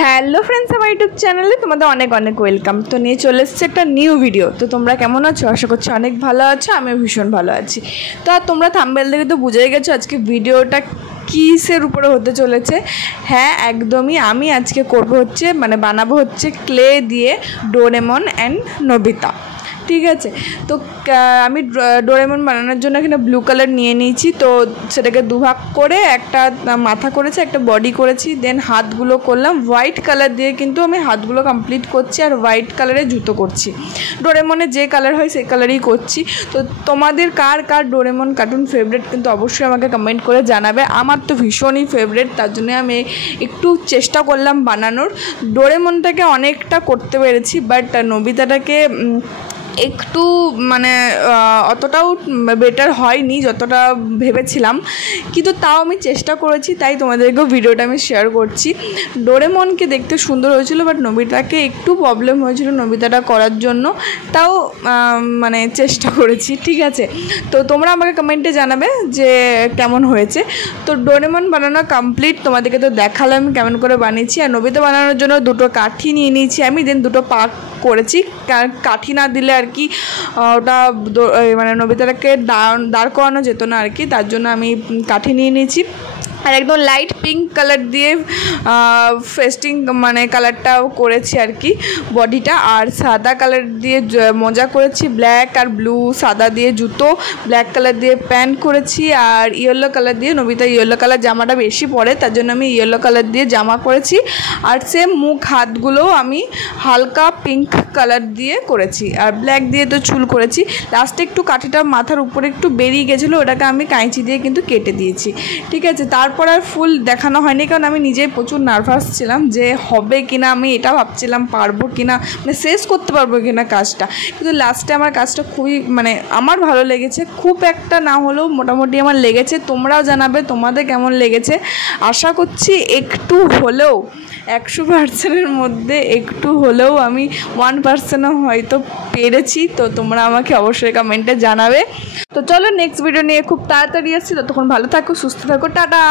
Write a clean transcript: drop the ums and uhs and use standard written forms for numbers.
Hello friends, আমার YouTube চ্যানেলে তোমাদের অনেক অনেক ওয়েলকাম। তো নিয়ে চলে এসেছে একটা নিউ ভিডিও। তো তোমরা কেমন আছো? আশা করছি অনেক ভালো আছো, আমিও ভীষণ ভালো আছি। তো আর তোমরা থাম্বনেল দেখে তো বুঝেই গেছো আজকে ভিডিওটা কিসের উপরে হতে চলেছে। হ্যাঁ, একদমই আমি আজকে করব হচ্ছে বানাবো হচ্ছে ক্লে দিয়ে ডোরেমন অ্যান্ড নোবিতা। ঠিক আছে, তো আমি ডোরেমন বানানোর জন্য এখানে ব্লু কালার নিয়ে নিয়েছি। তো সেটাকে দুভাগ করে একটা মাথা করেছি, একটা বডি করেছি, দেন হাতগুলো করলাম হোয়াইট কালার দিয়ে। কিন্তু আমি হাতগুলো কমপ্লিট করছি আর হোয়াইট কালারের জুতো করছি। ডোরেমনের যে কালার হয় সেই কালারই করছি। তো তোমাদের কার কার ডোরেমন কার্টুন ফেভারিট কিন্তু অবশ্যই আমাকে কমেন্ট করে জানাবে। আমার তো ভীষণই ফেভারিট, তার জন্য আমি একটু চেষ্টা করলাম বানানোর। ডোরেমনটাকে অনেকটা করতে পেরেছি, বাট নোবিতাটাকে একটু অতটাও বেটার হয়নি যতটা ভেবেছিলাম, কিন্তু তাও আমি চেষ্টা করেছি, তাই তোমাদেরকেও ভিডিওটা আমি শেয়ার করছি। ডোরেমনকে দেখতে সুন্দর হয়েছিল, বাট নোবিতাকে একটু প্রবলেম হয়েছিল নোবিতাটা করার জন্য, তাও চেষ্টা করেছি। ঠিক আছে, তো তোমরা আমাকে কমেন্টে জানাবে যে কেমন হয়েছে। তো ডোরেমন বানানো কমপ্লিট, তোমাদেরকে তো দেখালাম কেমন করে বানিয়েছি। আর নোবিতা বানানোর জন্য দুটো কাঠি নিয়ে নিয়েছি আমি, দেন দুটো পাক করেছি। কাঠি না দিলে আর কি ওটা নোবিতাটাকে দাঁড় করানো যেত না আর কি, তার জন্য আমি কাঠি নিয়ে নিয়েছি। আর একদম লাইট পিঙ্ক কালার দিয়ে ফেস্টিং কালারটাও করেছি আর কি বডিটা। আর সাদা কালার দিয়ে মোজা করেছি, ব্ল্যাক আর ব্লু সাদা দিয়ে জুতো, ব্ল্যাক কালার দিয়ে প্যান্ট করেছি। আর ইয়েলো কালার দিয়ে, নোবিতা ইয়েলো কালার জামাটা বেশি পরে, তার জন্য আমি ইয়েলো কালার দিয়ে জামা করেছি। আর সেম মুখ হাতগুলোও আমি হালকা পিঙ্ক কালার দিয়ে করেছি। আর ব্ল্যাক দিয়ে তো চুল করেছি। লাস্টে একটু কাঠিটা মাথার উপরে একটু বেরিয়ে গেছিলো, ওটাকে আমি কাঁচি দিয়ে কিন্তু কেটে দিয়েছি। ঠিক আছে, তারপর আর ফুল দেখানো হয়নি, কারণ আমি নিজেই প্রচুর নার্ভাস ছিলাম যে হবে কিনা। আমি এটা ভাবছিলাম পারবো কিনা, শেষ করতে পারবো কিনা কাজটা। কিন্তু লাস্টে আমার কাজটা খুবই আমার ভালো লেগেছে। খুব একটা না হলেও মোটামুটি আমার লেগেছে। তোমরাও জানাবে তোমাদের কেমন লেগেছে। আশা করছি একটু হলেও 100%-এর মধ্যে একটু হলেও আমি 1%ও হয়তো পেরেছি। তো তোমরা আমাকে অবশ্যই কমেন্টে জানাবে। তো চলো নেক্সট ভিডিও নিয়ে খুব তাড়াতাড়ি আসছি। ততক্ষণ ভালো থাকো, সুস্থ থাকো, টাটা।